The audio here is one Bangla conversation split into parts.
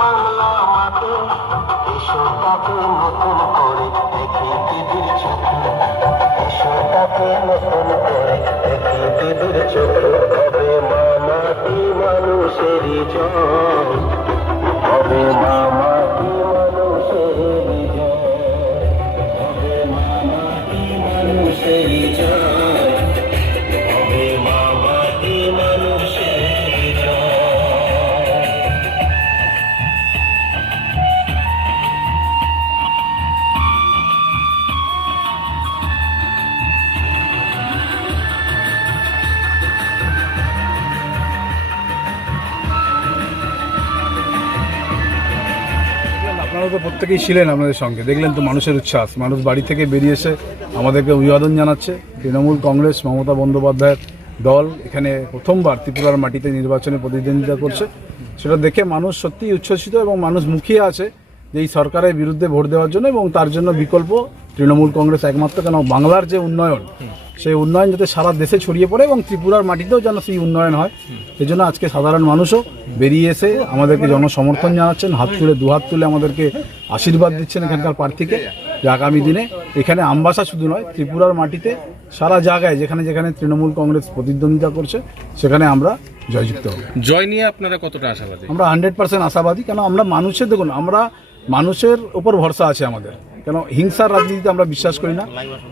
বাংলা মাটি এসোটাকে নতুন করে দেখি দিদির চোখে, এসোটাকে নতুন করে দেখি দিদির চোখে। হবে মা মাটি মানুষেরই জয়, হবে মা মাটি মানুষেরই জয়, হবে মা মাটি মানুষেরই জয়, হবে মা মাটি মানুষেরই জয়। আপনারা তো প্রত্যেকেই ছিলেন আমাদের সঙ্গে, দেখলেন তো মানুষের উচ্ছ্বাস, মানুষ বাড়ি থেকে বেরিয়ে এসে আমাদেরকে অভিবাদন জানাচ্ছে। তৃণমূল কংগ্রেস মমতা বন্দ্যোপাধ্যায়ের দল এখানে প্রথমবার ত্রিপুরার মাটিতে নির্বাচনে প্রতিদ্বন্দ্বিতা করছে, সেটা দেখে মানুষ সত্যিই উচ্ছ্বসিত এবং মানুষ মুখিয়ে আছে যে এই সরকারের বিরুদ্ধে ভোট দেওয়ার জন্য, এবং তার জন্য বিকল্প তৃণমূল কংগ্রেস একমাত্র। কেন বাংলার যে উন্নয়ন, সেই উন্নয়ন যাতে সারা দেশে ছড়িয়ে পড়ে এবং ত্রিপুরার মাটিতেও যেন সেই উন্নয়ন হয়, সেই জন্য আজকে সাধারণ মানুষও বেরিয়ে এসে আমাদেরকে জনসমর্থন জানাচ্ছেন, হাত তুলে দুহাত তুলে আমাদেরকে আশীর্বাদ দিচ্ছেন এখানকার প্রার্থীকে, যে আগামী দিনে এখানে আমবাসা শুধু নয়, ত্রিপুরার মাটিতে সারা জায়গায় যেখানে যেখানে তৃণমূল কংগ্রেস প্রতিদ্বন্দ্বিতা করছে সেখানে আমরা জয়যুক্ত হব। জয় নিয়ে আপনারা কতটা আশাবাদী? আমরা 100% আশাবাদী। কেন আমরা মানুষের, দেখুন, আমরা মানুষের উপর ভরসা আছে আমাদের। কেন হিংসার রাজনীতিতে আমরা বিশ্বাস করি না,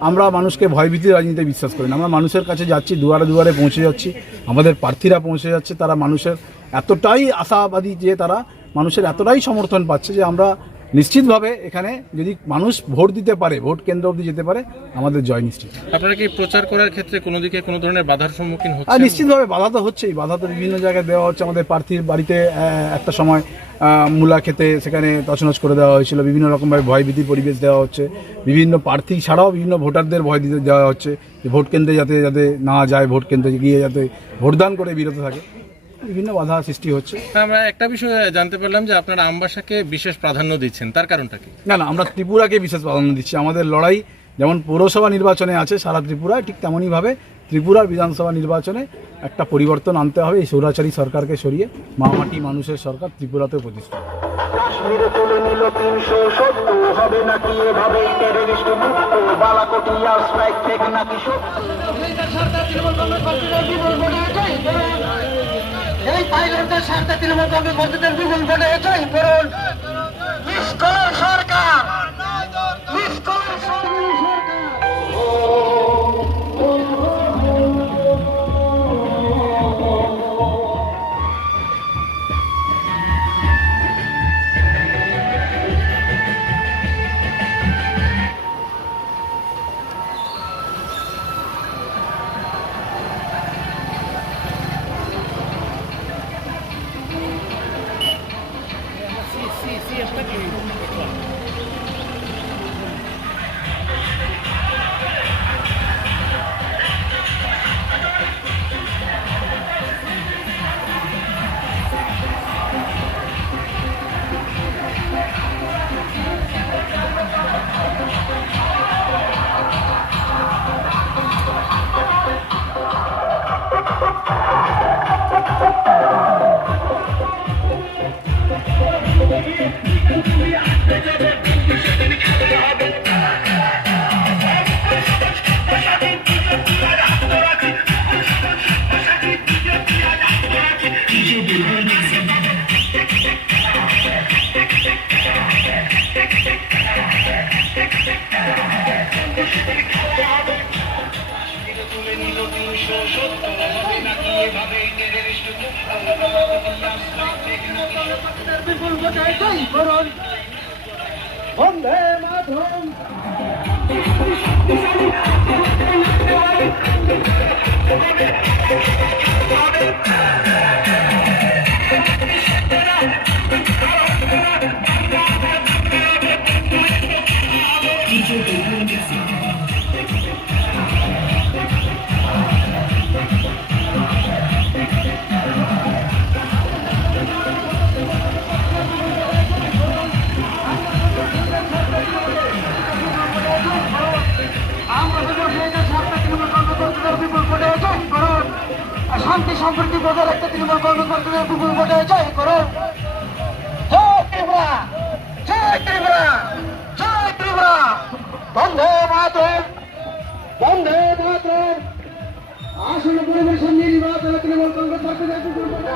আমরা মানুষকে ভয়ভীতির রাজনীতিতে বিশ্বাস করি না। আমরা মানুষের কাছে যাচ্ছি, দুয়ারে দুয়ারে পৌঁছে যাচ্ছি, আমাদের প্রার্থীরা পৌঁছে যাচ্ছে, তারা মানুষের এতটাই আশাবাদী যে তারা মানুষের এতটাই সমর্থন পাচ্ছে যে আমরা নিশ্চিতভাবে এখানে যদি মানুষ ভোট দিতে পারে, ভোট কেন্দ্র অবধি যেতে পারে, আমাদের জয় নিশ্চিত। আপনারা কি প্রচার করার ক্ষেত্রে কোনো দিকে কোনো ধরনের বাধার সম্মুখীন হচ্ছেন? নিশ্চিতভাবে বাধা তো হচ্ছেই, বাধা তো বিভিন্ন জায়গায় দেওয়া হচ্ছে। আমাদের প্রার্থীর বাড়িতে একটা সময় মূলা খেতে সেখানে তছনছ করে দেওয়া হয়েছিল, বিভিন্ন রকমভাবে ভয়ভীতির পরিবেশ দেওয়া হচ্ছে, বিভিন্ন প্রার্থী ছাড়াও বিভিন্ন ভোটারদের ভয় দিতে দেওয়া হচ্ছে যে ভোট কেন্দ্রে যাতে যাতে না যায়, ভোট কেন্দ্রে গিয়ে যাতে ভোটদান করে বিরত থাকে, বিভিন্ন বাধা সৃষ্টি হচ্ছে। আমরা একটা বিষয় জানতে পারলাম যে আপনারা আমবাসাকে বিশেষ প্রাধান্য দিচ্ছেন, তার কারণটা কি? না, আমরা ত্রিপুরাকে বিশেষ প্রাধান্য দিচ্ছি। আমাদের লড়াই যেমন পৌরসভা নির্বাচনে আছে সারা ত্রিপুরায়, ঠিক তেমনইভাবে ত্রিপুরার বিধানসভা নির্বাচনে একটা পরিবর্তন আনতে হবে। এই স্বৈরাচারী সরকারকে সরিয়ে মা মাটি মানুষের সরকার ত্রিপুরাতেও প্রতিষ্ঠা। কাশ্মীরে তুলে নিল 370, হবে নাকি এভাবে টেররিস্ট মুক্ত, বালাকোটিয়া স্ট্রাইক থেকে নাকি এই পাইলটদের সাথে তৃণমূল কংগ্রেস মন্ত্রীদের বিপুল ভোটে এটাই করুন। নিষ্কল সরকার, নিষ্কল সরকার। বন্দে মাতরম। DJ শান্তি সম্প্রীতি বজায় রাখতে তৃণমূল কংগ্রেস কর্মীদের বিপুল ভোটে জয় করুন। জয় ত্রিপুরা, জয় ত্রিপুরা, জয় ত্রিপুরা। বন্দে মাতরম, বন্দে মাতরম। আসন্ন পরিবেশন নির্বাচনে তৃণমূল কংগ্রেস কর্মীদের বিপুল ভোটে